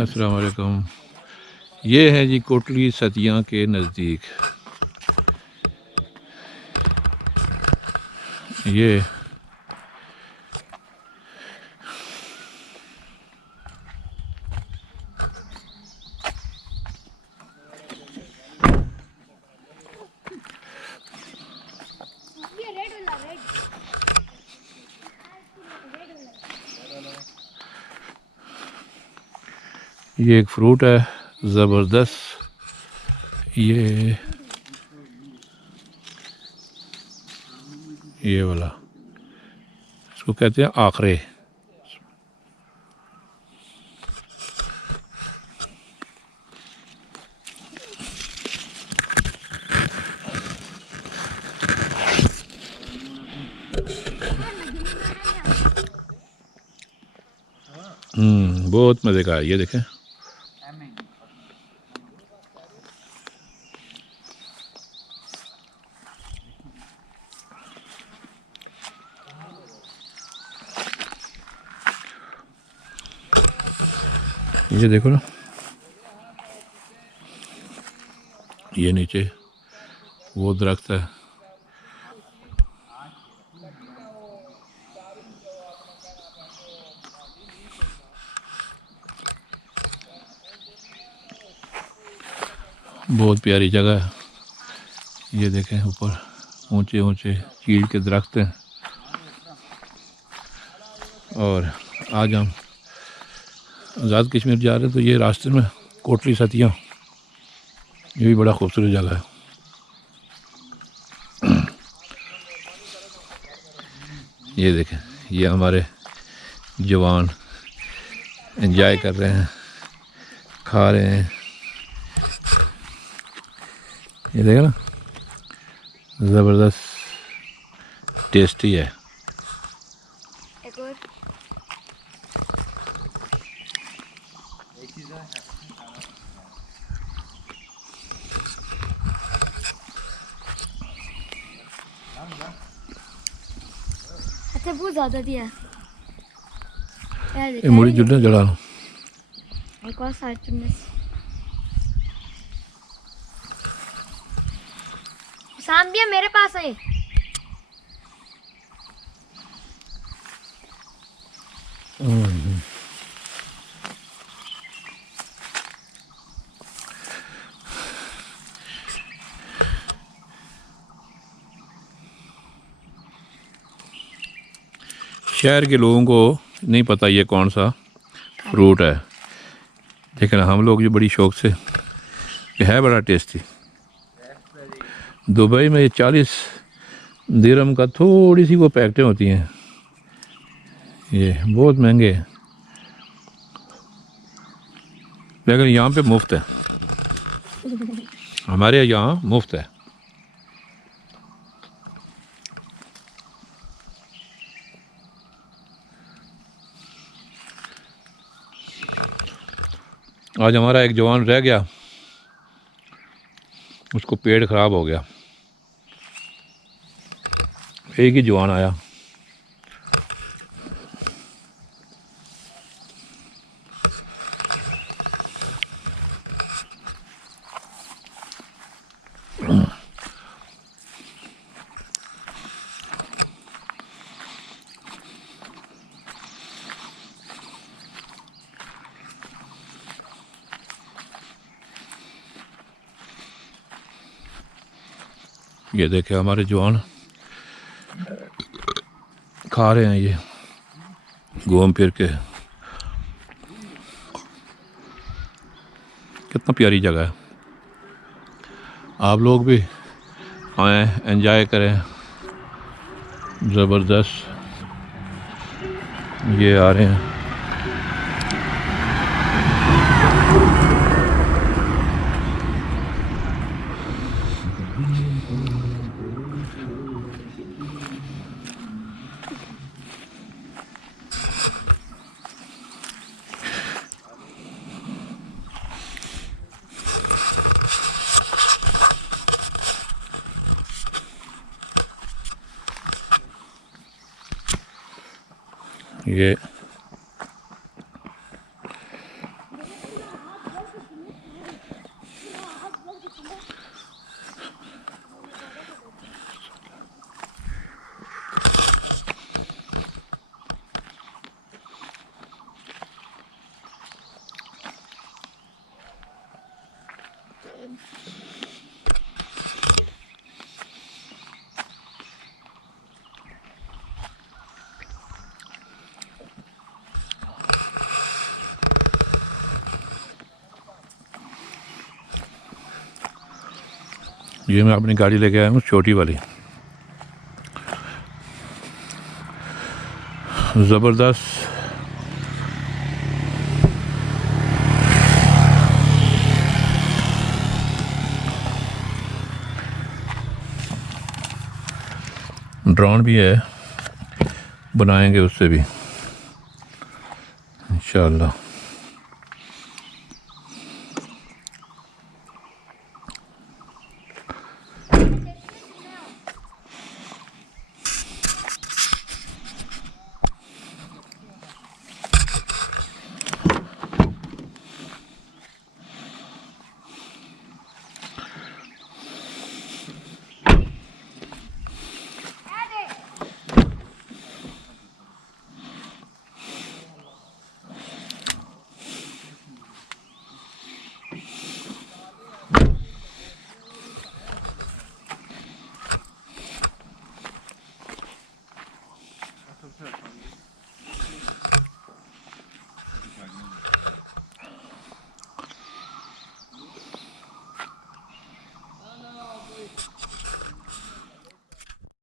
अस्सलाम वालेकुम। ये है जी कोटली सतिया के नज़दीक। ये एक फ्रूट है ज़बरदस्त। ये वाला इसको कहते हैं आखरे। बहुत मज़े का है, ये देखें। ये देखो ना, ये नीचे वो दरख्त है। बहुत प्यारी जगह है। ये देखें ऊपर ऊंचे ऊंचे चीड़ के दरख्त हैं। और आज हम आज़ाद कश्मीर जा रहे हैं तो ये रास्ते में कोटली सतिया, ये भी बड़ा खूबसूरत जगह है। ये देखें, ये हमारे जवान एंजॉय कर रहे हैं, खा रहे हैं। ये देखो ना, ज़बरदस्त टेस्टी है। अच्छा बहुत ज़्यादा दिया। ये मुड़ी जुड़ने जड़ा एक और साइड चम्मच शाम भी है मेरे पास है। शहर के लोगों को नहीं पता ये कौन सा फ्रूट है, लेकिन हम लोग जो बड़ी शौक से, ये है बड़ा टेस्टी। दुबई में ये 40 दिरहम का थोड़ी सी वो पैकेटें होती हैं, ये बहुत महंगे हैं, लेकिन यहाँ पे मुफ्त है। हमारे यहाँ मुफ्त है। आज हमारा एक जवान रह गया, उसको पेट ख़राब हो गया। एक ही जवान आया। ये देखे हमारे जवान खा रहे हैं, ये घूम फिर के। कितना प्यारी जगह है। आप लोग भी आएँ, एंजॉय करें। ज़बरदस्त ये आ रहे हैं। ये ये मैं अपनी गाड़ी लेके आया हूँ, छोटी वाली, ज़बरदस्त। ड्रोन भी है, बनाएंगे उससे भी इंशाअल्लाह।